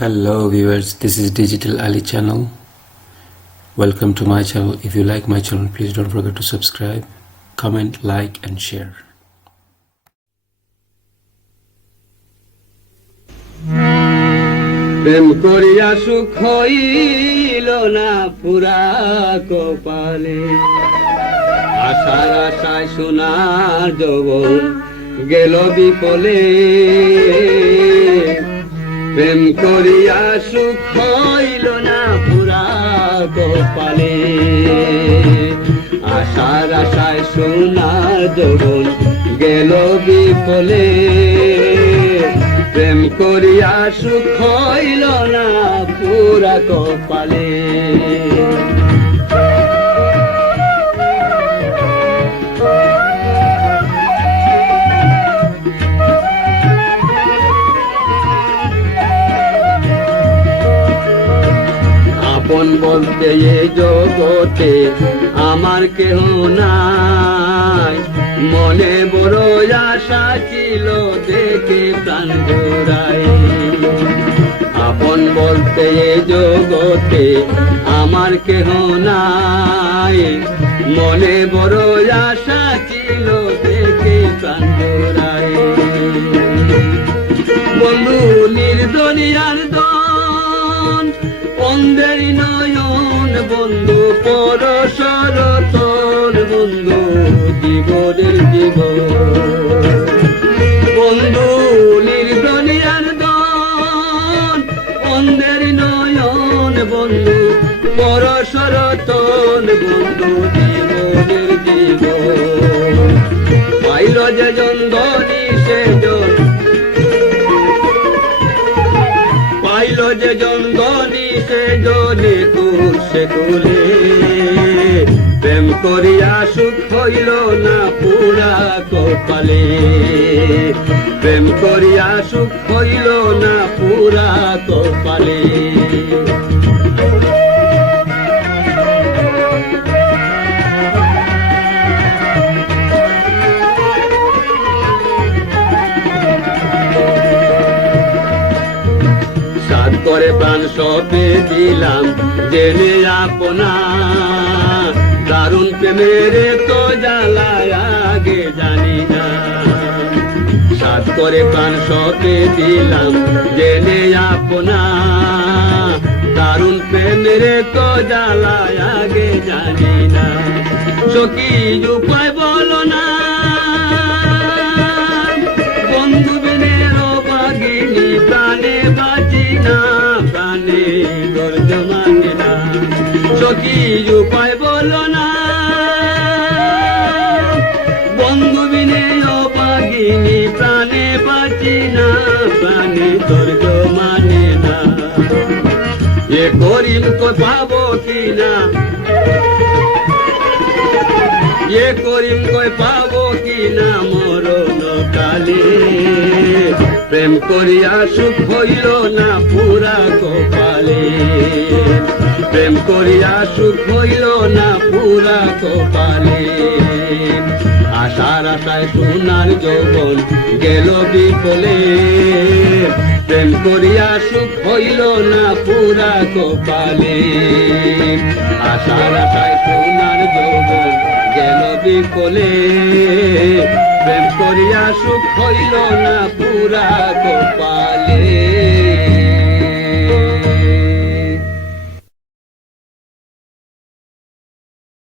Hello viewers, this is Digital Ali channel. Welcome to my channel. If you like my channel, please don't forget to subscribe, comment, like and share. প্রেম করিয়া সুখ হইল না পুরা কপালে, আশার আশায় সোনার যৌবন গেল বিফলে। প্রেম করিয়া সুখ হইল না পুরা কপালে, আশার আশায় সোনার যৌবন গেল বিফলে। প্রেম করিয়া সুখ হইল না পুরা কপালে। আপন বলতে এই জগতে আমার কেহ নাই, মনে বড় আশা ছিল দেখে প্রাণ জোড়ায়। আপন বলতে এই জগতে আমার কেহ নাই, মনে বড় আশা ছিল দেখে প্রাণ জোড়ায়। বন্ধু নির্দনিয়ার দন অন্ধের নয়ন, বন্ধু পরশরতন, বন্ধু জীবনের জীবন। বন্ধু নির্দনিয়ার দন অন্ধের নয়ন, বন্ধু পরশরতন, বন্ধু জীবনের জীবন। পাইল যে জন্দনী সেজন, পাইল যে জন্দনী সেজনে তোর সে তোলে। প্রেম করিয়া সুখ হইল না পুরা কপালে, প্রেম করিয়া সুখ হইল না পুরা কপালে। সাত করে প্রাণ সপে দিলাম জেনে আপনা, দারুণ প্রেমের তো জ্বালায় আগে জানি না। সাত করে প্রাণ সপে দিলাম জেনে আপনা, দারুণ প্রেমের তো জ্বালায় আগে জানি না। সখী উপায় বলো না, বন্ধু বিনের বাগিনী প্রাণে বাঁচি না, প্রাণে ধৈর্য মানে না। সখী উপায় বলো না, বন্ধু বিনে বাগিনী প্রাণে বাঁচি না, প্রাণে ধৈর্য মানে না। এ করিম কই পাবো কিনা, এ করিম কই পাবো কিনা মরণ কালে। প্রেম করিয়া সুখ হইল না পুরা কপালে, প্রেম করিয়া সুখ হইল না পুরা কপালে। আশার আশায় সোনার যৌবন গেল বিফলে, প্রেম করিয়া সুখ হইল না পুরা কপালে। আশার আশায় সোনার যৌবন গেল বিফলে, প্রেম করিয়া সুখ হইল না পুরা কপালে।